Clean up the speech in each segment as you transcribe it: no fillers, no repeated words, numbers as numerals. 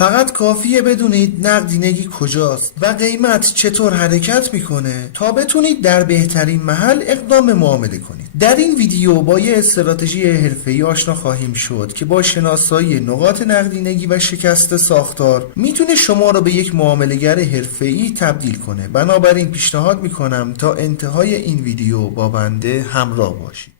فقط کافیه بدونید نقدینگی کجاست و قیمت چطور حرکت میکنه تا بتونید در بهترین محل اقدام معامله کنید. در این ویدیو با یه استراتژی حرفه‌ای آشنا خواهیم شد که با شناسایی نقاط نقدینگی و شکست ساختار میتونه شما رو به یک معامله‌گر حرفه‌ای تبدیل کنه. بنابراین پیشنهاد میکنم تا انتهای این ویدیو با بنده همراه باشید.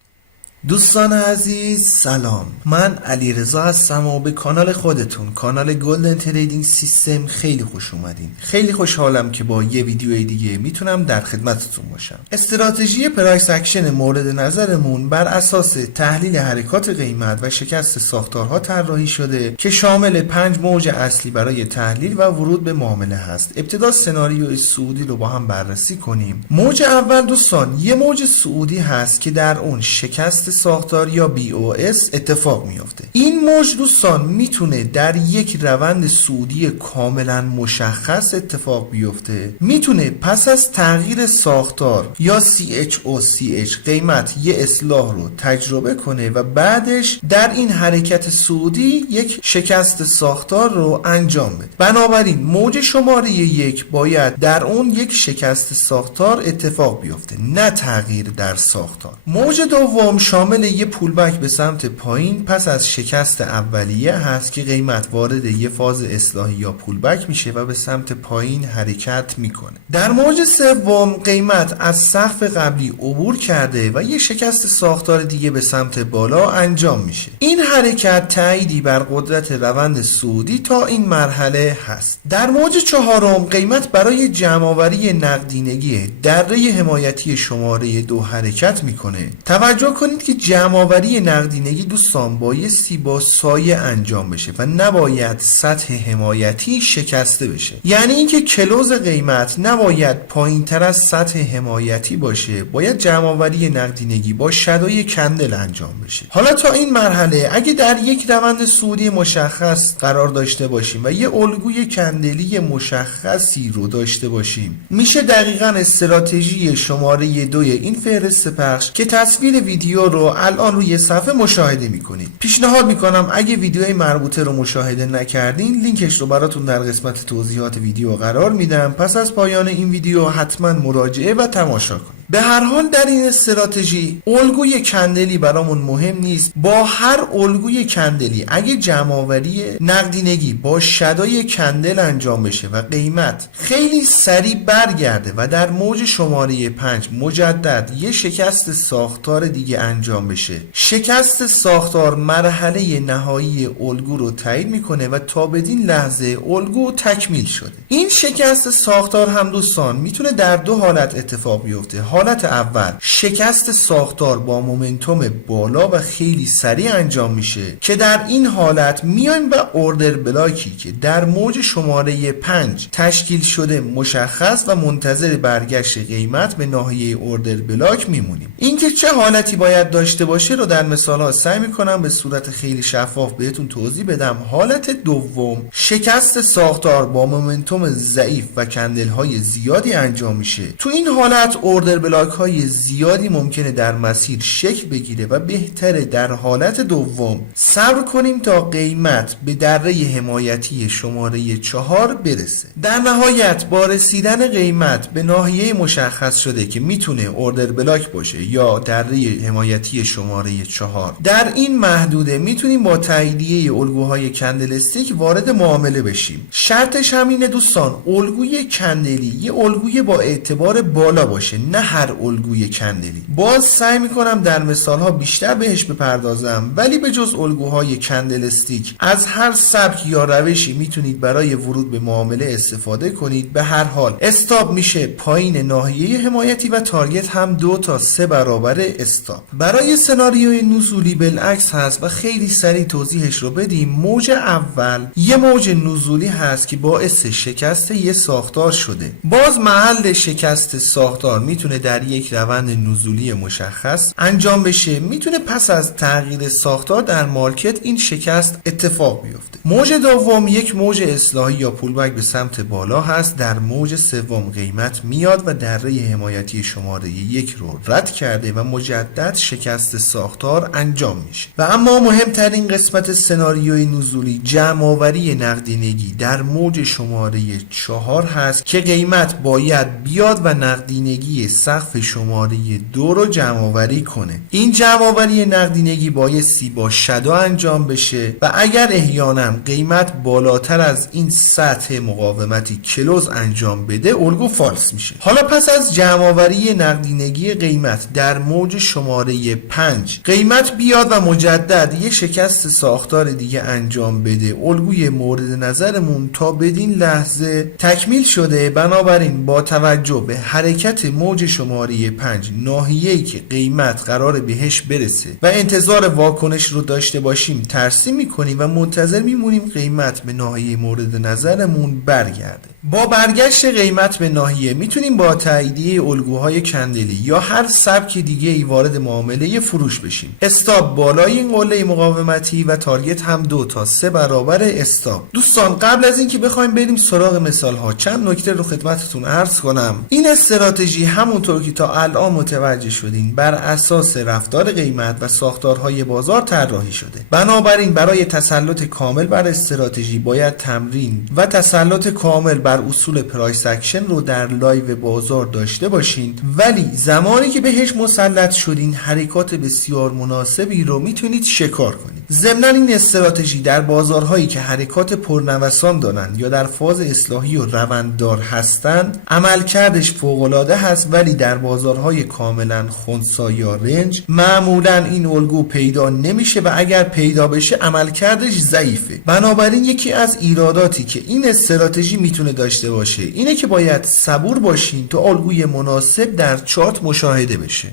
دوستان عزیز سلام، من علیرضا هستم و به کانال خودتون، کانال گلدن تریدینگ سیستم خیلی خوش اومدین. خیلی خوشحالم که با یه ویدیو دیگه میتونم در خدمتتون باشم. استراتژی پرایس اکشن مورد نظرمون بر اساس تحلیل حرکات قیمت و شکست ساختارها طراحی شده که شامل 5 موج اصلی برای تحلیل و ورود به معامله هست. ابتدا سناریوی صعودی رو با هم بررسی کنیم. موج اول دوستان یه موج صعودی هست که در اون شکست ساختار یا BOS اتفاق میفته. این موج دوستان میتونه در یک روند صعودی کاملا مشخص اتفاق بیفته، میتونه پس از تغییر ساختار یا CH قیمت یه اصلاح رو تجربه کنه و بعدش در این حرکت صعودی یک شکست ساختار رو انجام بده. بنابراین موج شماره 1 باید در اون یک شکست ساختار اتفاق بیفته، نه تغییر در ساختار. موج دوم شامل یه پولبک به سمت پایین پس از شکست اولیه هست که قیمت وارد یه فاز اصلاحی یا پولبک میشه و به سمت پایین حرکت میکنه. در موج سوم قیمت از سقف قبلی عبور کرده و یه شکست ساختار دیگه به سمت بالا انجام میشه. این حرکت تأییدی بر قدرت روند صعودی تا این مرحله هست. در موج چهارم قیمت برای جمع‌آوری نقدینگی دره حمایتی شماره 2 حرکت میکنه. توجه کنید که جمع‌آوری نقدینگی دوستان بایستی با سایه انجام بشه و نباید سطح حمایتی شکسته بشه. یعنی اینکه کلوز قیمت نباید پایین‌تر از سطح حمایتی باشه، باید جمع‌آوری نقدینگی با شادوی کندل انجام بشه. حالا تا این مرحله اگه در یک روند صعودی مشخص قرار داشته باشیم و یه الگوی کندلی مشخصی رو داشته باشیم، میشه دقیقاً استراتژی شماره 2 این فهرست پخش که تصویر ویدیو رو الان روی صفحه مشاهده میکنید. پیشنهاد میکنم اگه ویدیوی مربوطه رو مشاهده نکردین لینکش رو براتون در قسمت توضیحات ویدیو قرار میدم. پس از پایان این ویدیو حتما مراجعه و تماشا کنید. به هر حال در این استراتژی الگوی کندلی برامون مهم نیست. با هر الگوی کندلی اگه جمع‌آوری نقدینگی با شادوی کندل انجام بشه و قیمت خیلی سریع برگرده و در موج شماره 5 مجدد یه شکست ساختار دیگه انجام بشه، شکست ساختار مرحله نهایی الگو رو تایید میکنه و تا بدین لحظه الگو تکمیل شده. این شکست ساختار هم دوستان میتونه در 2 حالت اتفاق بیفته. حالت اول شکست ساختار با مومنتوم بالا و خیلی سریع انجام میشه که در این حالت میایم و اوردر بلاکی که در موج شماره 5 تشکیل شده مشخص و منتظر برگشت قیمت به ناحیه اوردر بلاک میمونیم. اینکه چه حالتی باید داشته باشه رو در مثال‌ها سعی میکنم به صورت خیلی شفاف بهتون توضیح بدم. حالت دوم شکست ساختار با مومنتوم ضعیف و کندل‌های زیادی انجام میشه. تو این حالت اوردر بلاک های زیادی ممکنه در مسیر شکل بگیره و بهتره در حالت دوم صبر کنیم تا قیمت به دره حمایتی شماره 4 برسه. در نهایت با رسیدن قیمت به ناحیه مشخص شده که میتونه اوردر بلاک باشه یا دره حمایتی شماره 4، در این محدوده میتونیم با تاییدیه الگوهای کندل استیک وارد معامله بشیم. شرطش همینه دوستان، الگوی کندلی یه الگوی با اعتبار بالا باشه، نه هر الگوی کندلی. باز سعی میکنم در مثالها بیشتر بهش بپردازم، ولی به جز الگوهای کندل استیک از هر سبک یا روشی میتونید برای ورود به معامله استفاده کنید. به هر حال استاپ میشه پایین ناحیه حمایتی و تارگت هم 2 تا 3 برابر استاپ. برای سناریوی نزولی بالعکس هست و خیلی سریع توضیحش رو بدیم. موج اول یه موج نزولی هست که باعث شکست یه ساختار شده. باز محل شکست ساختار میتونه در یک روند نزولی مشخص انجام بشه، میتونه پس از تغییر ساختار در مارکت این شکست اتفاق بیفته. موج دوم یک موج اصلاحی یا پولبک به سمت بالا هست. در موج سوم قیمت میاد و دره حمایتی شماره 1 رو رد کرده و مجدد شکست ساختار انجام میشه. و اما مهمترین قسمت سناریوی نزولی جمع‌آوری نقدینگی در موج شماره 4 هست که قیمت باید بیاد و نقدینگی سقف شماره 2 رو جمع‌آوری کنه. این جمع‌آوری نقدینگی بایستی با شادو انجام بشه و اگر احیانا قیمت بالاتر از این سطح مقاومتی کلوز انجام بده الگو فالس میشه. حالا پس از جمع‌آوری نقدینگی قیمت در موج شماره 5 قیمت بیاد و مجدد یه شکست ساختار دیگه انجام بده، الگوی مورد نظرمون تا بدین لحظه تکمیل شده. بنابراین با توجه به حرکت موج شماره 5 ناحیه‌ای که قیمت قرار بهش برسه و انتظار واکنش رو داشته باشیم ترسیم میکنیم و منتظر میمونیم قیمت به ناحیه مورد نظرمون برگرده. با برگشت قیمت به ناحیه میتونیم با تاییدیه الگوهای کندلی یا هر سبک دیگه ای وارد معامله فروش بشیم. استاپ بالای این قله مقاومتی و تارگت هم 2 تا 3 برابر استاپ. دوستان قبل از اینکه بخوایم بریم سراغ مثال ها چند نکته رو خدمتتون عرض کنم. این استراتژی همونطور که تا الان متوجه شدین بر اساس رفتار قیمت و ساختارهای بازار طراحی شده. بنابراین برای تسلط کامل بر استراتژی باید تمرین و تسلط کامل بر اصول پرایس اکشن رو در لایو بازار داشته باشین، ولی زمانی که بهش مسلط شدین حرکات بسیار مناسبی رو میتونید شکار کنید. ضمن این استراتژی در بازارهایی که حرکات پرنوسان دارن یا در فاز اصلاحی و رونددار هستن عملکردش فوق‌العاده هست، ولی در بازارهای کاملا خنثی یا رنج معمولا این الگو پیدا نمیشه و اگر پیدا بشه عملکردش ضعیفه. بنابراین یکی از ایراداتی که این استراتژی میتونه داشته باشه اینه که باید صبور باشین تا الگوی مناسب در چارت مشاهده بشه.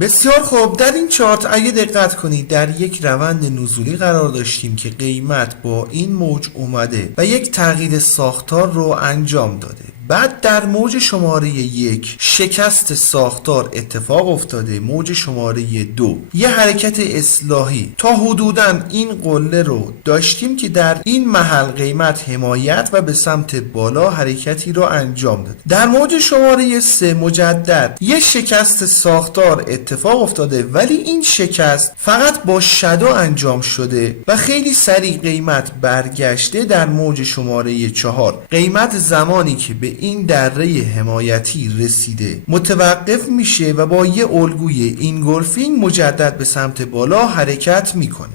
بسیار خوب، در این چارت اگه دقت کنید در یک روند نزولی قرار داشتیم که قیمت با این موج اومده و یک تغییر ساختار رو انجام داده. بعد در موج شماره 1 شکست ساختار اتفاق افتاده. موج شماره 2 یه حرکت اصلاحی تا حدوداً این قله رو داشتیم که در این محل قیمت حمایت و به سمت بالا حرکتی رو انجام داد. در موج شماره 3 مجدد یه شکست ساختار اتفاق افتاده، ولی این شکست فقط با شادو انجام شده و خیلی سریع قیمت برگشته. در موج شماره 4 قیمت زمانی که به این دره حمایتی رسیده متوقف میشه و با یه الگوی اینگولفینگ مجدد به سمت بالا حرکت میکنه.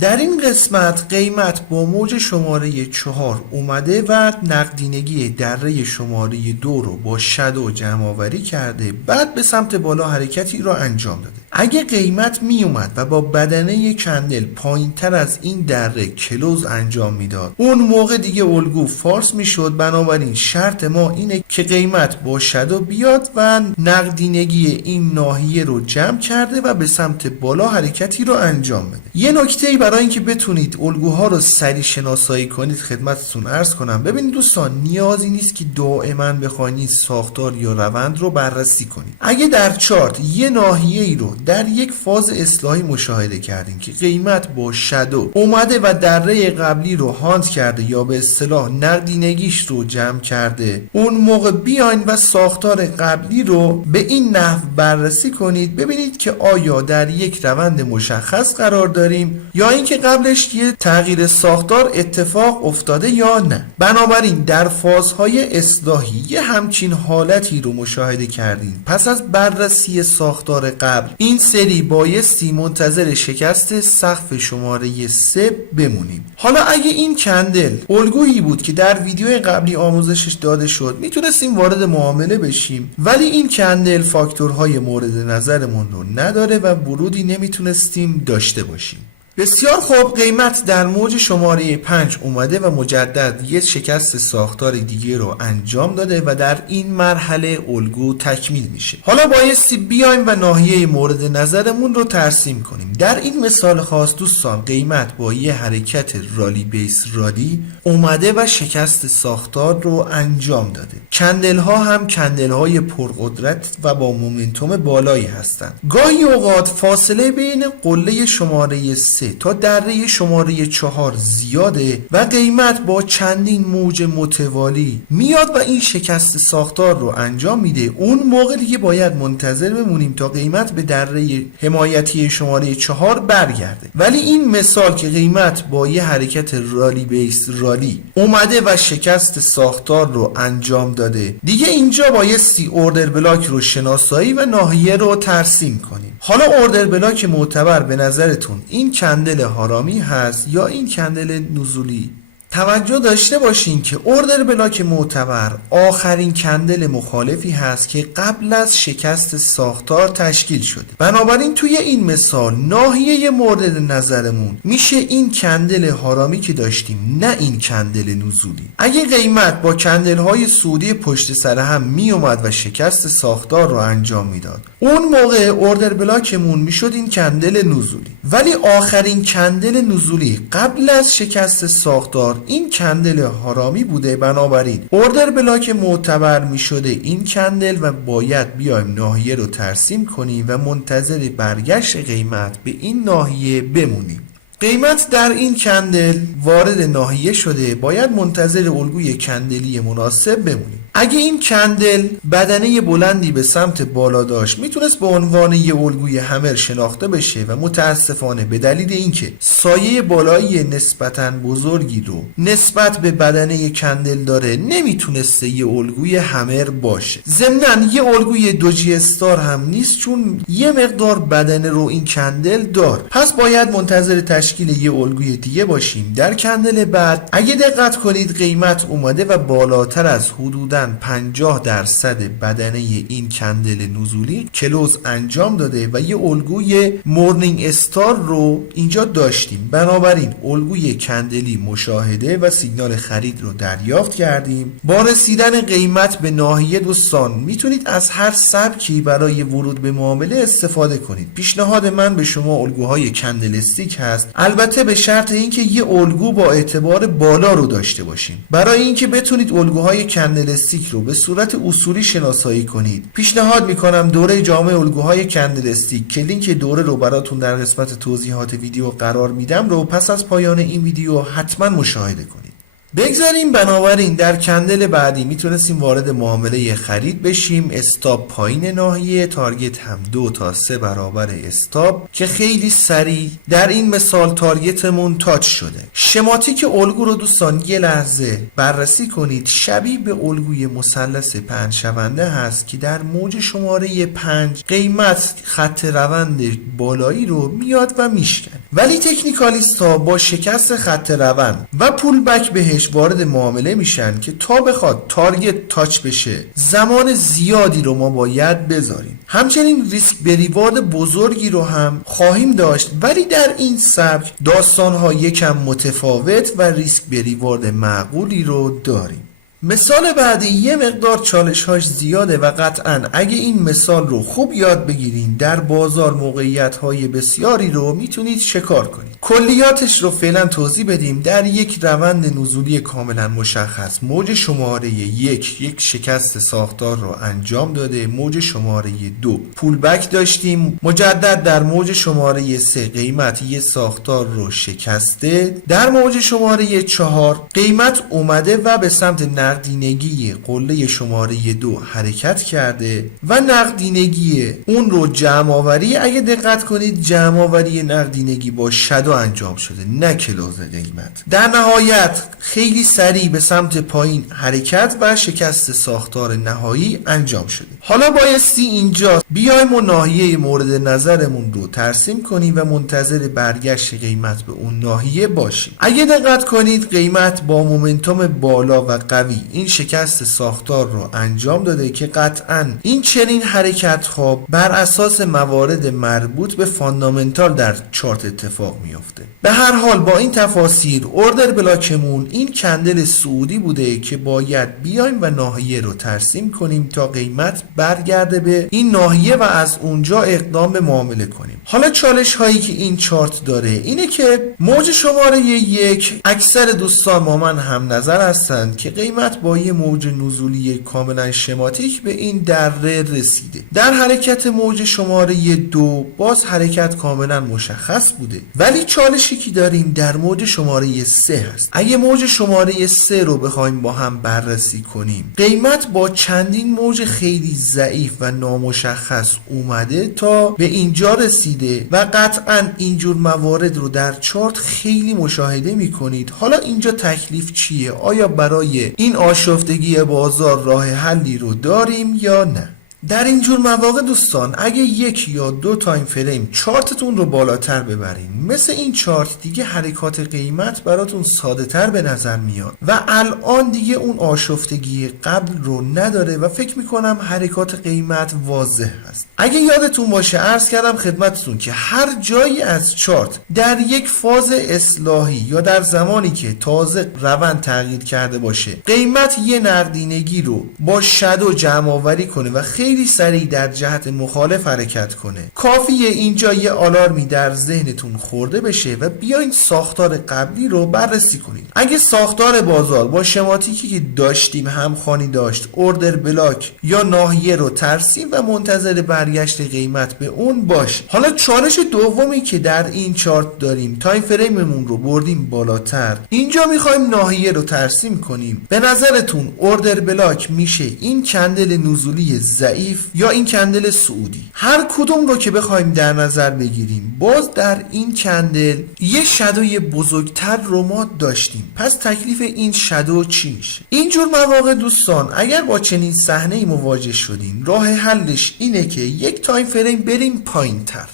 در این قسمت قیمت با موج شماره 4 اومده و نقدینگی دره شماره 2 رو با شادو جمع آوری کرده، بعد به سمت بالا حرکتی رو انجام داده. اگه قیمت می اومد و با بدنه کندل پایین تر از این دره کلوز انجام میداد، اون موقع دیگه الگو فالس میشد. بنابراین شرط ما اینه که قیمت با شادو بیاد و نقدینگی این ناحیه رو جمع کرده و به سمت بالا حرکتی رو انجام بده. یه نکته برای اینکه بتونید الگوها رو سریع شناسایی کنید خدمتتون عرض کنم. ببینید دوستان، نیازی نیست که دائما بخواید ساختار یا روند رو بررسی کنید. اگه در چارت یه ناحیه‌ای رو در یک فاز اصلاحی مشاهده کردین که قیمت با شادو اومده و دره قبلی رو هاند کرده یا به اصطلاح نقدینگیش رو جمع کرده، اون موقع بیاین و ساختار قبلی رو به این نحو بررسی کنید، ببینید که آیا در یک روند مشخص قرار داریم یا اینکه قبلش یه تغییر ساختار اتفاق افتاده یا نه. بنابراین در فازهای اصلاحی یه همچین حالتی رو مشاهده کردیم. پس از بررسی ساختار قبل این سری بایستی منتظر شکست سقف شماره 3 بمونیم. حالا اگه این کندل الگویی بود که در ویدیو قبلی آموزشش داده شد میتونستیم وارد معامله بشیم، ولی این کندل فاکتورهای مورد نظرمون رو نداره و ورودی نمیتونستیم داشته باشیم. بسیار خوب، قیمت در موج شماره 5 اومده و مجدد یک شکست ساختار دیگه رو انجام داده و در این مرحله الگو تکمیل میشه. حالا بایستی بیایم و ناحیه مورد نظرمون رو ترسیم کنیم. در این مثال خاص دوستان قیمت با یه حرکت رالی بیس رالی اومده و شکست ساختار رو انجام داده. کندل ها هم کندل های پرقدرت و با مومنتوم بالایی هستند. گاهی اوقات فاصله بین قله شماره 3 تا دره شماره 4 زیاده و قیمت با چندین موج متوالی میاد و این شکست ساختار رو انجام میده. اون موقع دیگه باید منتظر بمونیم تا قیمت به دره حمایتی شماره 4 برگرده. ولی این مثال که قیمت با یه حرکت رالی بیس رالی اومده و شکست ساختار رو انجام داده، دیگه اینجا بایستی اوردر بلاک رو شناسایی و ناحیه رو ترسیم کنیم. حالا اوردر بلاک معتبر به نظرتون این کندل هارامی هست یا این کندل نزولی؟ توجه داشته باشین که اوردر بلاک معتبر آخرین کندل مخالفی هست که قبل از شکست ساختار تشکیل شده. بنابراین توی این مثال ناحیه مورد نظرمون میشه این کندل هارامی که داشتیم، نه این کندل نزولی. اگه قیمت با کندل های صعودی پشت سر هم می اومد و شکست ساختار رو انجام میداد، اون موقع اوردر بلاکمون میشد این کندل نزولی. ولی آخرین کندل نزولی قبل از شکست ساختار این کندل هارامی بوده. بنابراین اوردر بلاک معتبر می شده این کندل و باید بیایم ناحیه رو ترسیم کنیم و منتظر برگشت قیمت به این ناحیه بمونیم. قیمت در این کندل وارد ناحیه شده، باید منتظر الگوی کندلی مناسب بمونیم. اگه این کندل بدنه بلندی به سمت بالا داشت میتونست به عنوان یه الگوی همر شناخته بشه و متاسفانه به دلیل اینکه سایه بالایی نسبتاً بزرگی رو نسبت به بدنه کندل داره نمیتونسته یه الگوی همر باشه. ضمناً یه الگوی دوجی استار هم نیست چون یه مقدار بدنه رو این کندل دار. پس باید منتظر تشکیل یه الگوی دیگه باشیم. در کندل بعد اگه دقت کنید قیمت اومده و بالاتر از حدوداً 50% بدنه این کندل نزولی کلوز انجام داده و یه الگوی مورنینگ استار رو اینجا داشتیم. بنابراین الگوی کندلی مشاهده و سیگنال خرید رو دریافت کردیم. با رسیدن قیمت به ناحیه دوستان میتونید از هر سبکی برای ورود به معامله استفاده کنید. پیشنهاد من به شما الگوهای کندل استیک هست، البته به شرط اینکه یه الگو با اعتبار بالا رو داشته باشیم. برای اینکه بتونید الگوهای کندل استیک رو به صورت اصولی شناسایی کنید پیشنهاد میکنم دوره جامع الگوهای کندل استیک که لینک دوره رو براتون در قسمت توضیحات ویدیو قرار میدم رو پس از پایان این ویدیو حتما مشاهده کنید. بگذاریم. بنابراین در کندل بعدی میتونستیم وارد معامله خرید بشیم. استاپ پایین ناحیه، تارگت هم 2 تا 3 برابر استاپ که خیلی سریع در این مثال تارگتمون تاچ شده. شماتیک الگو رو دوستان یه لحظه بررسی کنید. شبیه به الگوی مثلث 5 شونده هست که در موج شماره 5 قیمت خط روند بالایی رو میاد و میشکنه، ولی تکنیکالیست ها با شکست خط روند و پول بک بهش وارد معامله میشن که تا بخواد تارگت تاچ بشه زمان زیادی رو ما باید بذاریم. همچنین ریسک به ریوارد بزرگی رو هم خواهیم داشت، ولی در این سبک داستانها یکم متفاوت و ریسک به ریوارد معقولی رو داریم. مثال بعدی یه مقدار چالش‌هاش زیاده و قطعاً اگه این مثال رو خوب یاد بگیرین در بازار موقعیت‌های بسیاری رو میتونید شکار کنید. کلیاتش رو فعلا توضیح بدیم. در یک روند نزولی کاملا مشخص موج شماره 1 شکست ساختار رو انجام داده، موج شماره 2 پول بک داشتیم، مجدد در موج شماره 3 قیمت یه ساختار رو شکسته، در موج شماره 4 قیمت اومده و به سمت نقدینگی قله شماره 2 حرکت کرده و نقدینگی اون رو جمع آوری، اگه دقت کنید جمع آوری نقدینگی با شادو انجام شده نه کلوز قیمت. در نهایت خیلی سریع به سمت پایین حرکت و شکست ساختار نهایی انجام شده. حالا بایستی اینجا بیایم و ناحیه مورد نظرمون رو ترسیم کنیم و منتظر برگشت قیمت به اون ناحیه باشیم. اگه دقت کنید قیمت با مومنتوم بالا و قوی ولی این شکست ساختار رو انجام داده که قطعاً این چنین حرکت ها بر اساس موارد مربوط به فاندامنتال در چارت اتفاق میفته. به هر حال با این تفاسیر اوردر بلاکمون این کندل صعودی بوده که باید بیایم و ناحیه رو ترسیم کنیم تا قیمت برگرده به این ناحیه و از اونجا اقدام به معامله کنیم. حالا چالش هایی که این چارت داره اینه که موج شماره 1 اکثر دوستان با من هم نظر هستند که قیمت با یه موج نزولی کاملا شماتیک به این دره رسیده. در حرکت موج شماره 2 باز حرکت کاملا مشخص بوده، ولی چالشی که داریم در موج شماره 3 هست. اگه موج شماره 3 رو بخوایم با هم بررسی کنیم، قیمت با چندین موج خیلی ضعیف و نامشخص اومده تا به اینجا رسیده و قطعا اینجور موارد رو در چارت خیلی مشاهده میکنید. حالا اینجا تکلیف چیه؟ آیا برای این آشفتگی بازار راه حلی رو داریم یا نه؟ در اینجور مواقع دوستان اگه 1 یا 2 تایم فریم چارتتون رو بالاتر ببرین، مثل این چارت دیگه حرکات قیمت براتون ساده تر به نظر میاد و الان دیگه اون آشفتگی قبل رو نداره و فکر میکنم حرکات قیمت واضح هست. اگه یادتون باشه عرض کردم خدمتتون که هر جایی از چارت در یک فاز اصلاحی یا در زمانی که تازه روند تغییر کرده باشه قیمت یه نقدینگی رو با شادو جمع آوری کنه و خیلی سریع در جهت مخالف حرکت کنه، کافیه اینجا یه آلارمی در ذهنتون خورده بشه و بیاین ساختار قبلی رو بررسی کنید. اگه ساختار بازار با شماتیکی که داشتیم همخوانی داشت، اوردر بلاک یا ناحیه رو ترسیم و منتظر برگشت قیمت به اون باش. حالا چالش دومی که در این چارت داریم، تایم فریممون رو بردیم بالاتر، اینجا میخوایم ناحیه رو ترسیم کنیم. به نظرتون اوردر بلاک میشه این کندل نزولی ضعیف یا این کندل صعودی؟ هر کدوم رو که بخوایم در نظر بگیریم، باز در این کندل یه شادوی بزرگتر رو ما داشتیم. پس تکلیف این شادو چی میشه؟ اینجور مواقع دوستان اگر با چنین صحنه‌ای مواجه شدیم، راه حلش اینه که یک تایم فریم بریم پایین‌تر.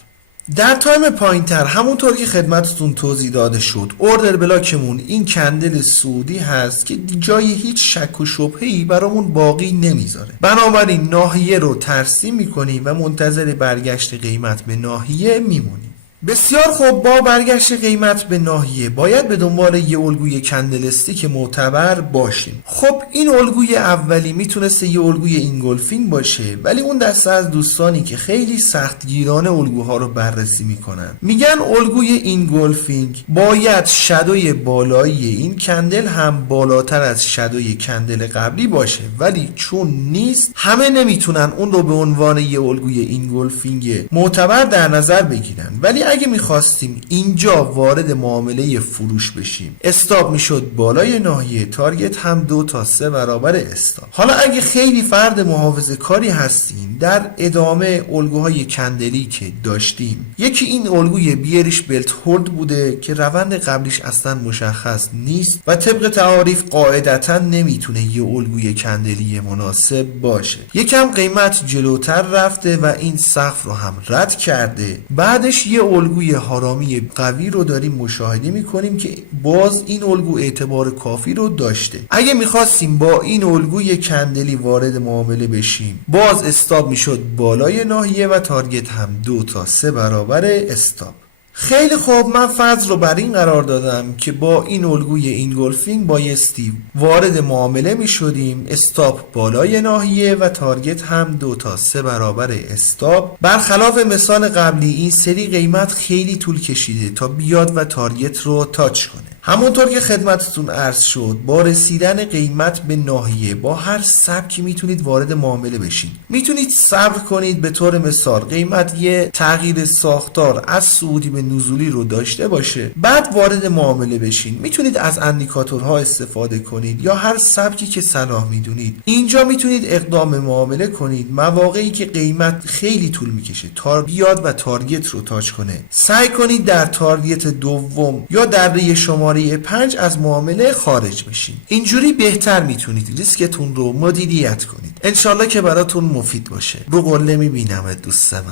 در تایم پایین‌تر همونطور که خدمتتون توضیح داده شد، اوردر بلاکمون این کندل صعودی هست که جای هیچ شک و شبهه‌ای برامون باقی نمیذاره. بنابراین ناحیه رو ترسیم میکنیم و منتظر برگشت قیمت به ناحیه میمونیم. بسیار خوب، با برگشت قیمت به ناحیه باید به دنبال یه الگوی کندلستیک معتبر باشیم. خب این الگوی اولی میتونسته یه الگوی اینگولفینگ باشه، ولی اون دسته از دوستانی که خیلی سختگیرانه الگوها رو بررسی میکنن میگن الگوی اینگولفینگ باید شادوی بالایی این کندل هم بالاتر از شادوی کندل قبلی باشه، ولی چون نیست همه نمیتونن اون رو به عنوان یه الگوی اینگولفینگ معتبر در نظر بگیرن. ولی اگه میخواستیم اینجا وارد معامله فروش بشیم، استاپ میشد بالای ناحیه، تارگت هم 2 تا 3 برابر استاپ. حالا اگه خیلی فرد محافظه کاری هستیم، در ادامه الگوهای کندلی که داشتیم، یکی این الگوی بیریش بلت هولد بوده که روند قبلیش اصلا مشخص نیست و طبق تعاریف قاعدتا نمیتونه یه الگوی کندلی مناسب باشه. یکم قیمت جلوتر رفته و این سقف رو هم رد کرده، بعدش یه الگوی حرامی قوی رو داریم مشاهده میکنیم که باز این الگو اعتبار کافی رو داشته. اگه میخواستیم با این الگوی کندلی وارد معامله بشیم، باز استاپ میشد بالای ناحیه و تارگت هم 2 تا 3 برابر استاپ. خیلی خوب، من فرض رو بر این قرار دادم که با این الگوی اینگولفینگ بایستی وارد معامله می شدیم، استاپ بالای ناحیه و تارگت هم 2 تا 3 برابر استاپ. برخلاف مثال قبلی این سری قیمت خیلی طول کشیده تا بیاد و تارگت رو تاچ کنه. همونطور که خدمتتون عرض شد، با رسیدن قیمت به ناحیه با هر سبکی میتونید وارد معامله بشید. میتونید صبر کنید، به طور مثال قیمت یه تغییر ساختار از صعودی به نزولی رو داشته باشه، بعد وارد معامله بشین. میتونید از اندیکاتورها استفاده کنید یا هر سبکی که صلاح میدونید. اینجا میتونید اقدام معامله کنید مواقعی که قیمت خیلی طول میکشه تا بیاد و تارگت رو تاچ کنه. سعی کنید در تارگت دوم یا در شماره 5 از معامله خارج بشین. اینجوری بهتر میتونید ریسکتون رو مدیریت کنید. انشالله که براتون مفید باشه. رو قله میبینم دوست من.